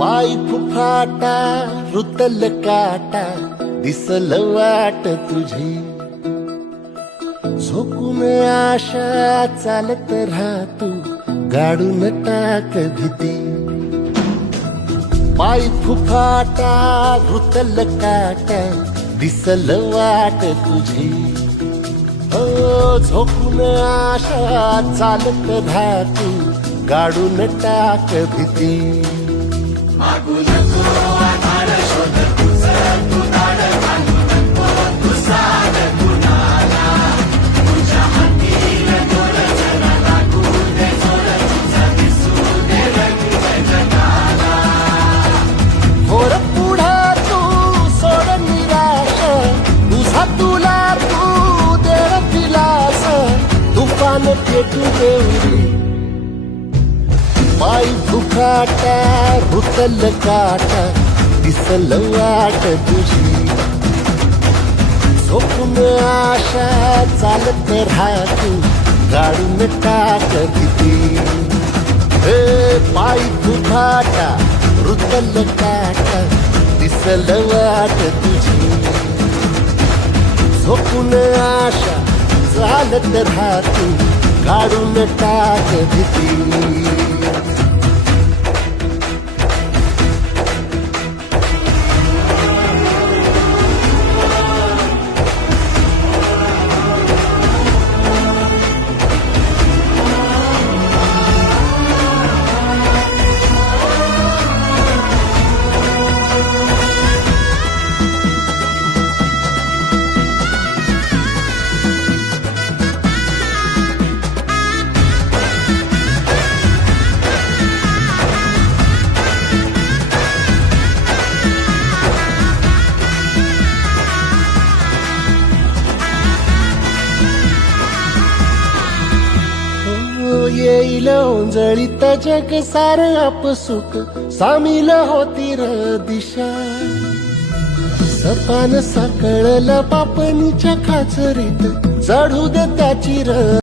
पाय फुफाटा रुतल काटा दिसल वाट तुझी झोकून आशा चालत राहतू गाडून टाक भीती पाय फुफाटा रुतल काटा दिसल वाट तुझी हो झोकून आशा चालत राहतू गाडून टाक भीती मागू नको आधार शोध तुझं तू दाड घालू नको तू साध कुणाला तुझ्या हातीन दोर जरा लागू दे जोर तुझा दिसू दे रंग जगाला होर पुढा तू सोड निराश तुझा तुला तू दे दिलास तुफान पेटू देऊरी पाय फुफाटा रुतल काटा दिसल वाट तुझी झोपून आशा चालत राहतू गाडून टाक भीती हे पाय फुफाटा रुतल काटा दिसल वाट तुझी झोपून आशा चालत राहतू गाडून टाक भीती येईल ओंजळीत जग सार आपसुक सामील होती र दिशा सपान साकळलं पापणीच्या खाचरीत चढू दे त्याची र